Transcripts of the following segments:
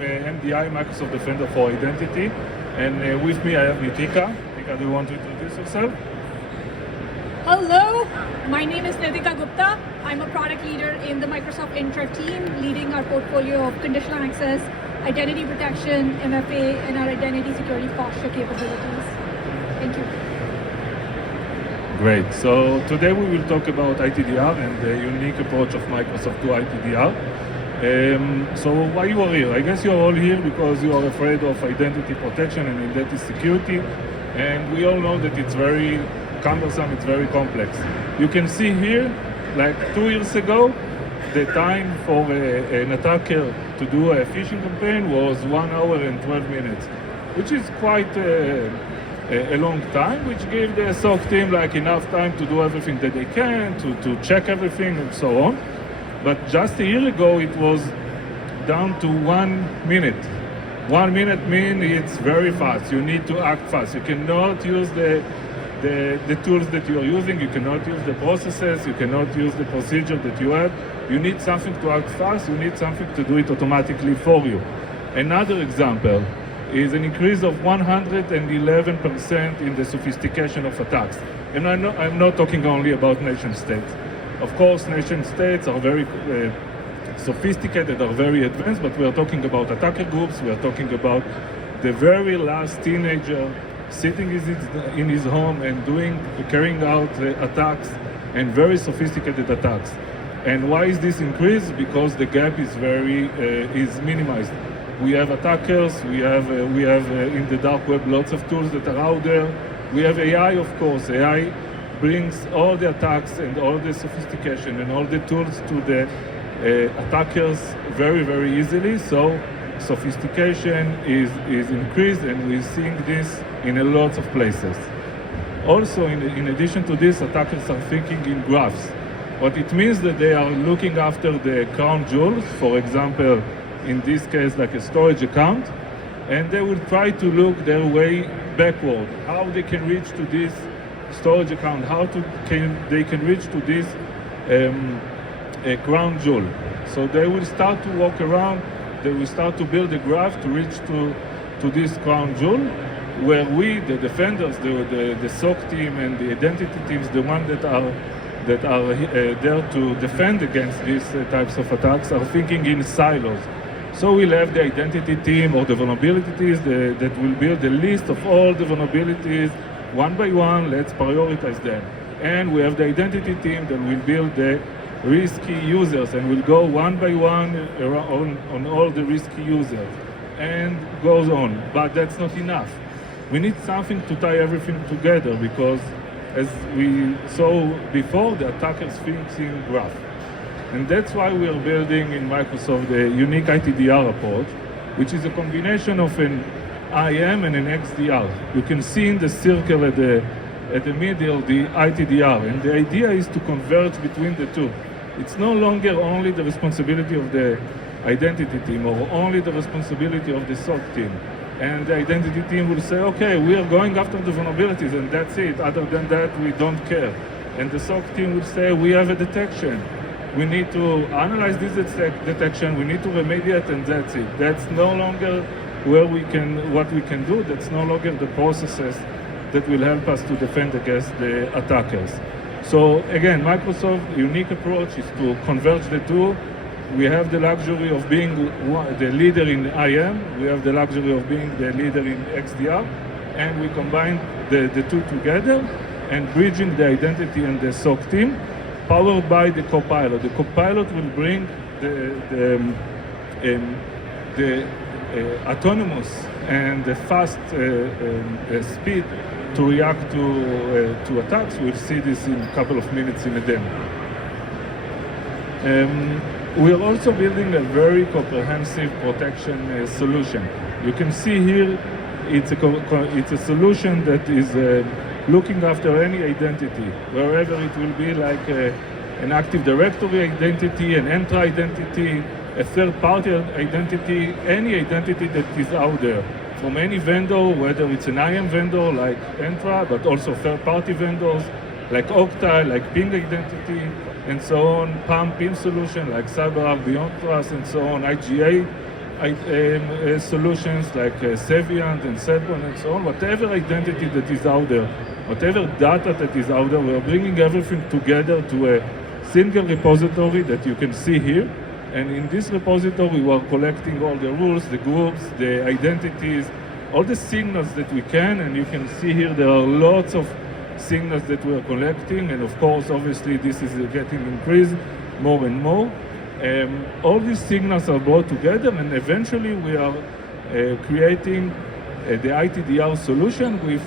MDI, Microsoft Defender for Identity, and with me I have Nitika. Nitika, do you want to introduce yourself? Hello, my name is Nitika Gupta. I'm a product leader in the Microsoft Intra team, leading our portfolio of conditional access, identity protection, MFA, and our identity security posture capabilities. Thank you. Great. So today we will talk about ITDR and the unique approach of Microsoft to ITDR. So why you are here? I guess you are all here because you are afraid of identity protection and identity security, and we all know that it's very cumbersome, it's very complex. You can see here, like 2 years ago, the time for an attacker to do a phishing campaign was 1 hour and 12 minutes, which is quite a long time, which gave the SOC team like enough time to do everything that they can, to check everything and so on. But just a year ago, it was down to 1 minute. 1 minute means it's very fast. You need to act fast. You cannot use the tools that you are using. You cannot use the processes. You cannot use the procedure that you have. You need something to act fast. You need something to do it automatically for you. Another example is an increase of 111% in the sophistication of attacks. And I'm not talking only about nation states. Of course, nation states are very sophisticated, are very advanced, but we are talking about attacker groups. We are talking about the very last teenager sitting in his home and carrying out attacks, and very sophisticated attacks. And why is this increased? Because the gap is minimized. We have attackers. We have in the dark web lots of tools that are out there. We have AI, of course. AI brings all the attacks and all the sophistication and all the tools to the attackers very, very easily. So sophistication is increased, and we're seeing this in a lot of places. Also, in addition to this, attackers are thinking in graphs. What it means that they are looking after the crown jewels, for example, in this case, like a storage account, and they will try to look their way backward, how they can reach to this storage account, they can reach to this crown jewel. So they will start to walk around, they will start to build a graph to reach to this crown jewel, where we, the defenders, the SOC team and the identity teams, the ones that are there to defend against these types of attacks, are thinking in silos. So we'll have the identity team or the vulnerabilities that will build a list of all the vulnerabilities one by one. Let's prioritize them. And we have the identity team that will build the risky users, and will go one by one on all the risky users, and goes on. But that's not enough. We need something to tie everything together, because as we saw before, the attackers think in graph. And that's why we are building in Microsoft the unique ITDR approach, which is a combination of an IAM and an XDR. You can see in the circle at the middle the ITDR, and the idea is to converge between the two. It's no longer only the responsibility of the identity team or only the responsibility of the SOC team. And the identity team will say, okay, we are going after the vulnerabilities and that's it. Other than that, we don't care. And the SOC team will say, we have a detection. We need to analyze this detection, we need to remediate, and that's it. That's no longer what we can do. That's no longer the processes that will help us to defend against the attackers. So again, Microsoft's unique approach is to converge the two. We have the luxury of being the leader in IAM, we have the luxury of being the leader in XDR, and we combine the two together and bridging the identity and the SOC team, powered by the Copilot. The Copilot will bring the autonomous and the fast speed to react to attacks. We'll see this in a couple of minutes in a demo. We are also building a very comprehensive protection solution. You can see here it's a solution that is looking after any identity, wherever it will be, like an Active Directory identity, an Entra identity, a third-party identity, any identity that is out there, from any vendor, whether it's an IAM vendor like Entra, but also third-party vendors like Okta, like Ping Identity, and so on, PAM, PIM solution like CyberArk, Beyond Trust, and so on, IGA, solutions like Savient and Sedbon and so on, whatever identity that is out there, whatever data that is out there, we are bringing everything together to a single repository that you can see here. And in this repository, we are collecting all the rules, the groups, the identities, all the signals that we can. And you can see here there are lots of signals that we are collecting. And of course, obviously, this is getting increased more and more. All these signals are brought together, and eventually we are creating the ITDR solution with,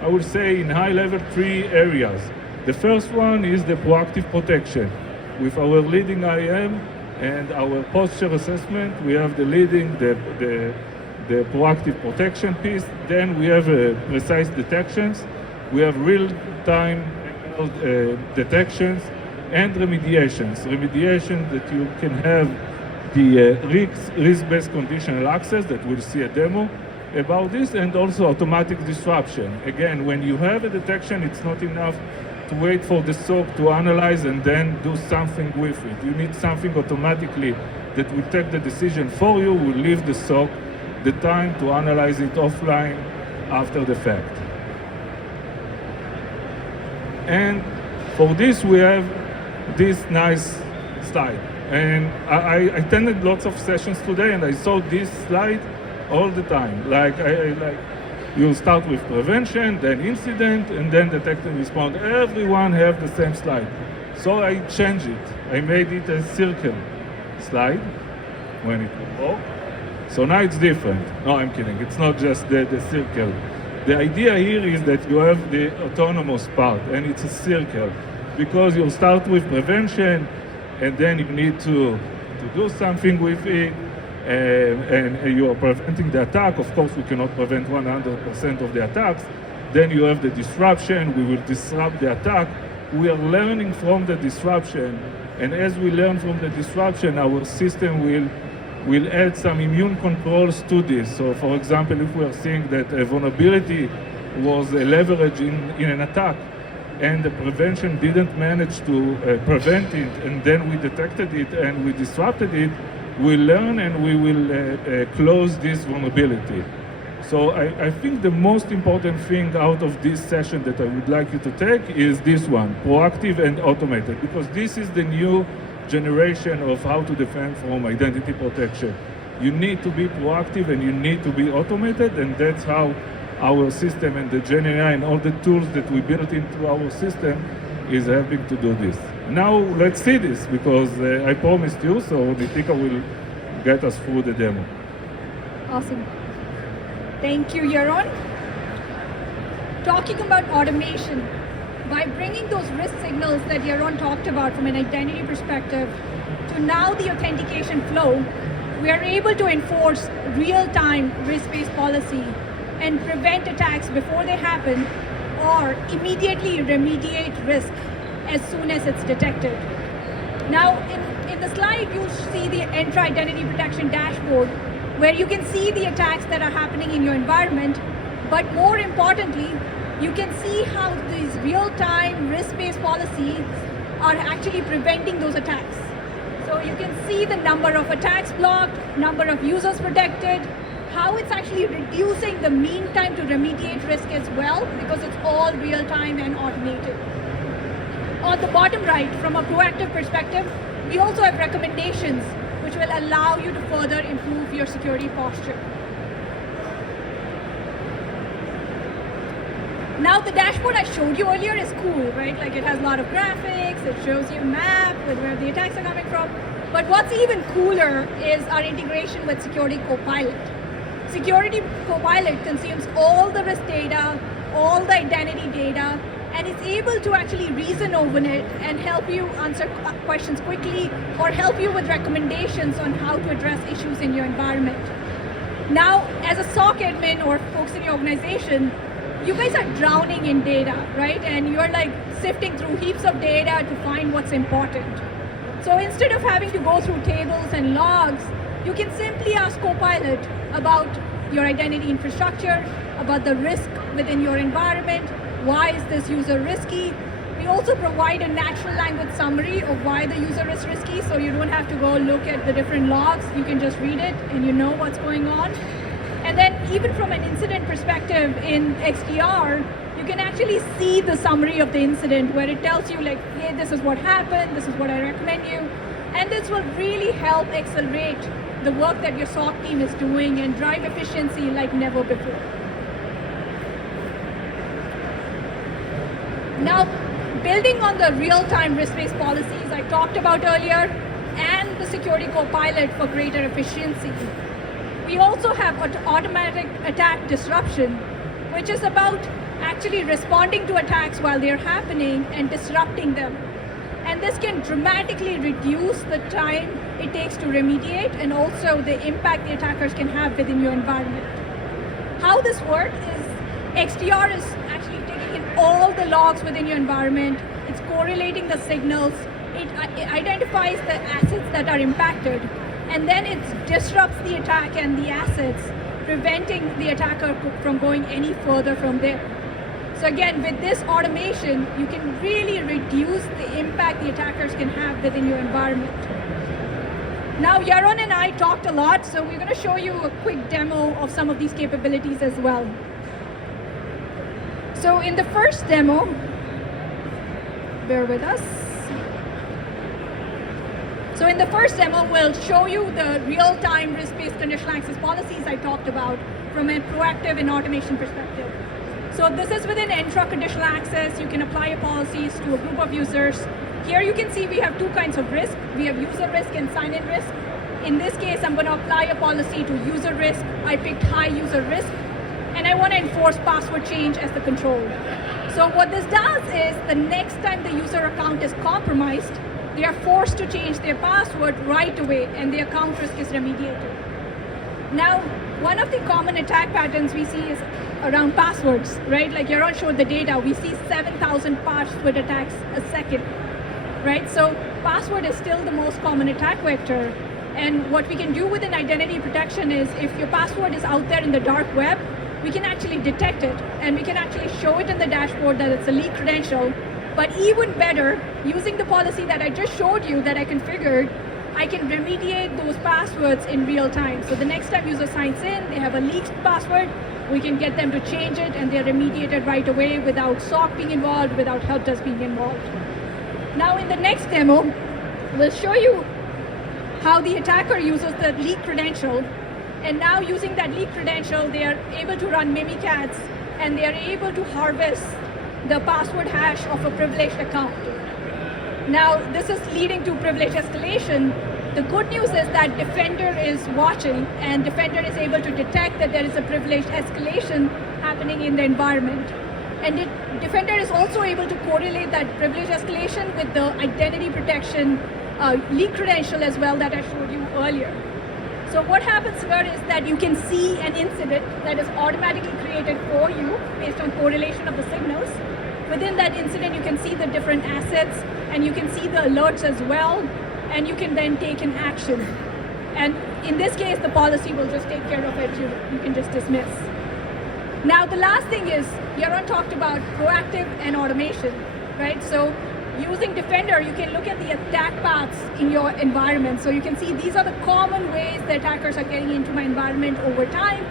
I would say, in high level, 3 areas. The first one is the proactive protection. With our leading IAM and our posture assessment, we have the leading, the proactive protection piece. Then we have precise detections. We have real-time detections and remediations. Remediation that you can have the risk-based conditional access that we'll see a demo about this, and also automatic disruption. Again, when you have a detection, it's not enough to wait for the SOC to analyze and then do something with it. You need something automatically that will take the decision for you, will leave the SOC the time to analyze it offline after the fact. And for this, we have this nice slide. And I attended lots of sessions today, and I saw this slide all the time. Like you start with prevention, then incident, and then detect and respond. Everyone have the same slide. So I changed it. I made it a circle slide when it will work. So now it's different. No, I'm kidding. It's not just the circle. The idea here is that you have the autonomous part, and it's a circle, because you start with prevention, and then you need to do something with it, and you are preventing the attack. Of course, we cannot prevent 100% of the attacks. Then you have the disruption. We will disrupt the attack. We are learning from the disruption, and as we learn from the disruption, our system will add some immune controls to this. So, for example, if we are seeing that a vulnerability was a leverage in an attack, and the prevention didn't manage to prevent it, and then we detected it and we disrupted it, we'll learn and we will close this vulnerability. So I think the most important thing out of this session that I would like you to take is this one, proactive and automated, because this is the new generation of how to defend from identity protection. You need to be proactive and you need to be automated, and that's how our system and the GenAI and all the tools that we built into our system is helping to do this. Now let's see this, because I promised you, so Nitika will get us through the demo. Awesome. Thank you, Yaron. Talking about automation, by bringing those risk signals that Yaron talked about from an identity perspective to now the authentication flow, we are able to enforce real-time risk-based policy and prevent attacks before they happen, or immediately remediate risk as soon as it's detected. Now, in the slide, you see the Entra Identity Protection dashboard, where you can see the attacks that are happening in your environment, but more importantly, you can see how these real-time risk-based policies are actually preventing those attacks. So you can see the number of attacks blocked, number of users protected, how it's actually reducing the mean time to remediate risk as well, because it's all real-time and automated. On the bottom right, from a proactive perspective, we also have recommendations which will allow you to further improve your security posture. Now, the dashboard I showed you earlier is cool, right? Like, it has a lot of graphics, it shows you a map with where the attacks are coming from. But what's even cooler is our integration with Security Copilot. Security Copilot consumes all the risk data, all the identity data, and it's able to actually reason over it and help you answer questions quickly, or help you with recommendations on how to address issues in your environment. Now, as a SOC admin or folks in your organization, you guys are drowning in data, right? And you're like sifting through heaps of data to find what's important. So instead of having to go through tables and logs, you can simply ask Copilot about your identity infrastructure, about the risk within your environment, why is this user risky, We also provide a natural language summary of why the user is risky, so you don't have to go look at the different logs. You can just read it and you know what's going on. And then even from an incident perspective in XDR, you can actually see the summary of the incident where it tells you like, hey, this is what happened, this is what I recommend you. And this will really help accelerate the work that your SOC team is doing and drive efficiency like never before. Now, building on the real-time risk-based policies I talked about earlier and the Security Copilot for greater efficiency, we also have automatic attack disruption, which is about actually responding to attacks while they're happening and disrupting them. And this can dramatically reduce the time it takes to remediate and also the impact the attackers can have within your environment. How this works is XDR is actually taking in all the logs within your environment, it's correlating the signals, it identifies the assets that are impacted, and then it disrupts the attack and the assets, preventing the attacker from going any further from there. So again, with this automation, you can really reduce the impact the attackers can have within your environment. Now, Yaron and I talked a lot, so we're going to show you a quick demo of some of these capabilities as well. So in the first demo, bear with us. So in the first demo, we'll show you the real-time risk-based conditional access policies I talked about from a proactive and automation perspective. So this is within Entra conditional access. You can apply your policies to a group of users. Here you can see we have two kinds of risk. We have user risk and sign-in risk. In this case, I'm going to apply a policy to user risk. I picked high user risk, and I want to enforce password change as the control. So what this does is the next time the user account is compromised, they are forced to change their password right away, and the account risk is remediated. Now, one of the common attack patterns we see is around passwords, right? Like Yaron showed the data, we see 7,000 password attacks a second, right? So password is still the most common attack vector. And what we can do within identity protection is if your password is out there in the dark web, we can actually detect it, and we can actually show it in the dashboard that it's a leak credential. But even better, using the policy that I just showed you that I configured, I can remediate those passwords in real time. So the next time user signs in, they have a leaked password, we can get them to change it, and they're remediated right away without SOC being involved, without help desk being involved. Now in the next demo, we'll show you how the attacker uses the leak credential. And now using that leak credential, they are able to run Mimikatz, and they are able to harvest the password hash of a privileged account. Now, this is leading to privilege escalation. The good news is that Defender is watching, and Defender is able to detect that there is a privilege escalation happening in the environment. And Defender is also able to correlate that privilege escalation with the identity protection leak credential as well that I showed you earlier. So what happens here is that you can see an incident that is automatically created for you based on correlation of the signals. Within that incident, you can see the different assets, and you can see the alerts as well, and you can then take an action. And in this case, the policy will just take care of it. You can just dismiss. Now, the last thing is, Yaron talked about proactive and automation, right? So using Defender, you can look at the attack paths in your environment. So you can see these are the common ways the attackers are getting into my environment over time.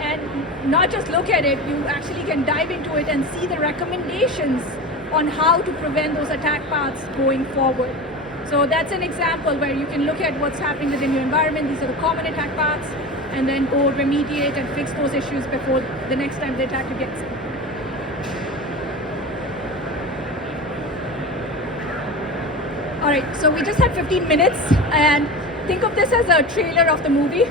And not just look at it, you actually can dive into it and see the recommendations on how to prevent those attack paths going forward. So that's an example where you can look at what's happening within your environment. These are the common attack paths, and then go remediate and fix those issues before the next time the attacker gets in. All right, so we just had 15 minutes, and think of this as a trailer of the movie,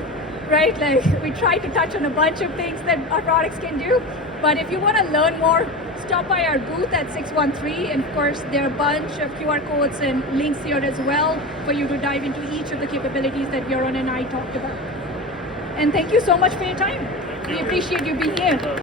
right? Like, we tried to touch on a bunch of things that our products can do, but if you want to learn more, stop by our booth at 613, and of course, there are a bunch of QR codes and links here as well for you to dive into each of the capabilities that Yaron and I talked about. And thank you so much for your time. We appreciate you being here.